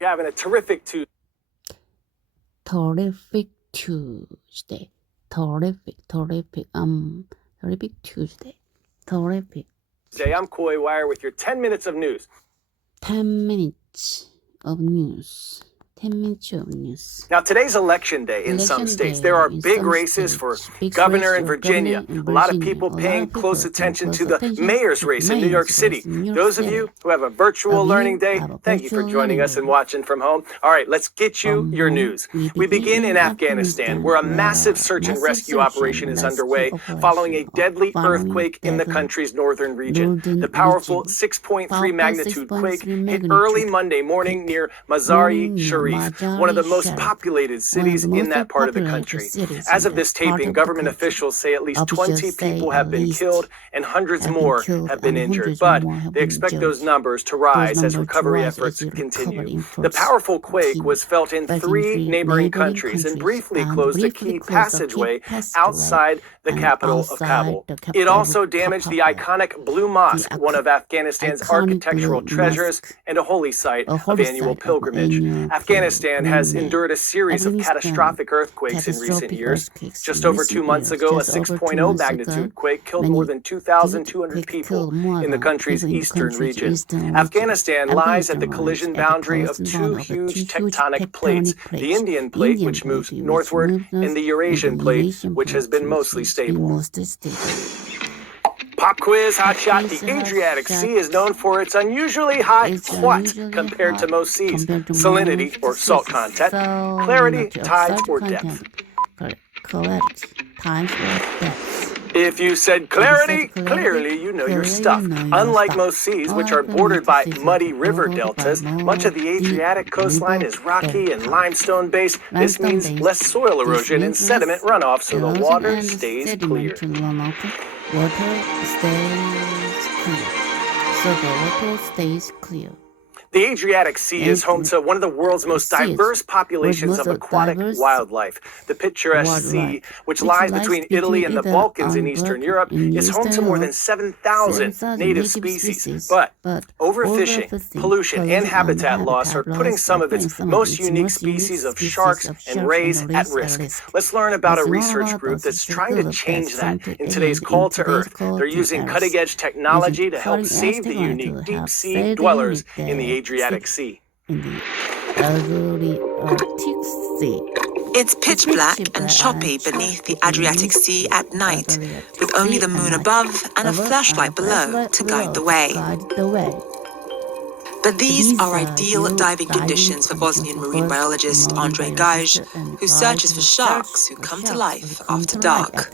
You're having a terrific Terrific Tuesday. Terrific Tuesday. Terrific. Tuesday. I'm Coy Wire with your 10 minutes of news. 10 minutes of news. 10 minutes of news. Now, today's election day in some states. There are big races for governor in Virginia. A lot of people paying close attention to the mayor's race in New York City. Those of you who have a virtual learning day, thank you for joining us and watching from home. All right, let's get you your news. We begin in Afghanistan, where a massive search and rescue operation is underway following a deadly earthquake in the country's northern region. The powerful 6.3 magnitude quake hit early Monday morning near Mazar-e-Sharif, one of the most populated cities in that part of the country. As of this taping, government officials say at least 20 people have been killed and hundreds more have been injured. But they expect those numbers to rise as recovery efforts continue. The powerful quake was felt in 3 neighboring countries and briefly closed a key passageway outside the capital of Kabul. It also damaged the iconic Blue Mosque, one of Afghanistan's architectural treasures and a holy site of annual pilgrimage. Afghanistan has endured a series of catastrophic earthquakes in recent years. Just over 2 months ago, a 6.0 magnitude quake killed more than 2,200 people in the country's eastern region. Afghanistan lies at the collision boundary of 2 huge tectonic plates, the Indian plate, which moves northward, and the Eurasian plate, which has been mostly stable. Pop quiz, hot shot. The Adriatic Sea is known for its unusually high what compared to most seas? Salinity or salt content, clarity, tides, or depth. Clarity, tides, or depth. If you said clarity, clearly you know your stuff. Unlike most seas, which are bordered by muddy river deltas, much of the Adriatic coastline is rocky and limestone-based. This means less soil erosion and sediment runoff, so the water stays clear. Water stays clear. The Adriatic Sea is home to one of the world's most diverse populations of aquatic wildlife. The picturesque sea, which lies between Italy and the Balkans in Eastern Europe, is home to more than 7,000 native species. But overfishing, pollution, and habitat loss are putting some of its most unique species of sharks and rays at risk. Let's learn about a research group that's trying to change that in today's Call to Earth. They're using cutting-edge technology to help save the unique deep-sea dwellers in the Adriatic Sea. It's pitch black and choppy beneath the Adriatic Sea at night, with only the moon above and a flashlight below to guide the way. But these are ideal diving conditions for Bosnian marine biologist Andrej Gaj, who searches for sharks who come to life after dark.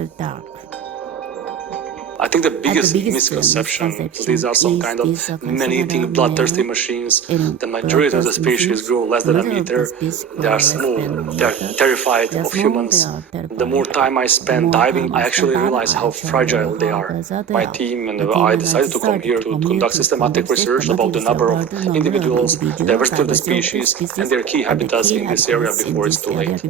I think the biggest misconception is these are some kind of man-eating, bloodthirsty machines. The majority of the species grow less than a meter. They are small. They are terrified of humans. The more time I spend diving, I actually realize how fragile they are. My team and I decided to come here to conduct systematic research about the number of individuals, diversity of the species, and their key habitats in this area before it's too late.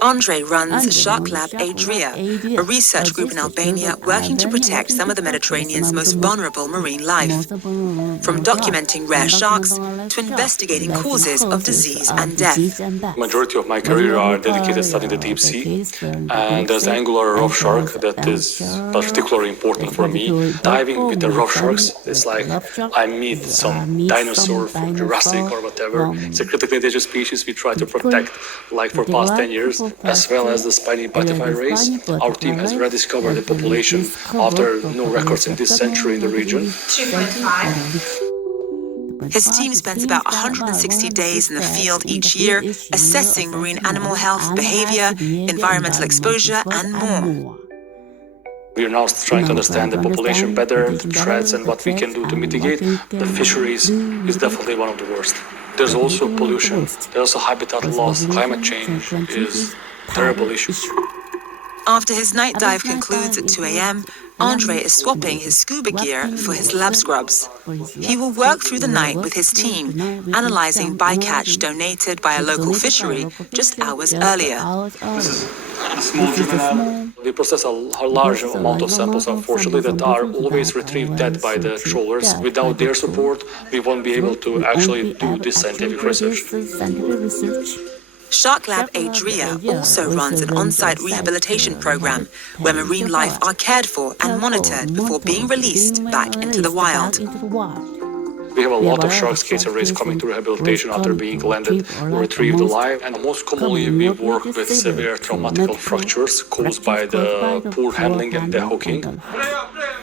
Andrej runs Shark Lab Adriahe, a research group in Albania working to protect some of the Mediterranean's most vulnerable marine life. From documenting rare sharks to investigating causes of disease and death. The majority of my career are dedicated to studying the deep sea, and there's the angular rough shark that is particularly important for me. Diving with the rough sharks is like I meet some dinosaur from Jurassic or whatever. It's a critically endangered species we try to protect, like for past 10 years. As well as the spiny butterfly race, our team has rediscovered the population after no records in this century in the region. 2.5. His team spends about 160 days in the field each year, assessing marine animal health, behavior, environmental exposure, and more. We are now trying to understand the population better, the threats, and what we can do to mitigate. The fisheries is definitely one of the worst. There's also pollution, there's also habitat loss. Climate change is a terrible issue. After his night dive concludes at 2 a.m., Andrej is swapping his scuba gear for his lab scrubs. He will work through the night with his team, analyzing bycatch donated by a local fishery just hours earlier. This is a small juvenile. We process a large amount of samples, unfortunately, that are always retrieved dead by the trawlers. Without their support, we won't be able to actually do this scientific research. Shark Lab Adria also runs an on-site rehabilitation program where marine life are cared for and monitored before being released back into the wild. We have a lot of sharks case arrays coming to rehabilitation after being landed or retrieved alive, and most commonly we work with severe traumatic fractures caused by the poor handling and the hooking.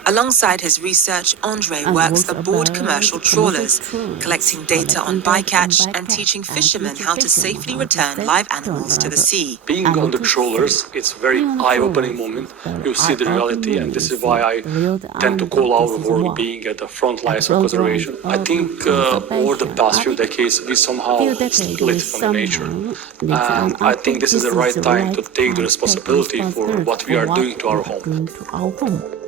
Alongside his research, Andre works aboard commercial trawlers, collecting data on bycatch and teaching fishermen how to safely return live animals to the sea. Being on the trawlers, it's a very eye-opening moment. You see the reality, and this is why I tend to call our work being at the front lines of conservation. I think over the past few decades, we somehow split from the nature. And I think this is the right time to take the responsibility for what we are doing to our home.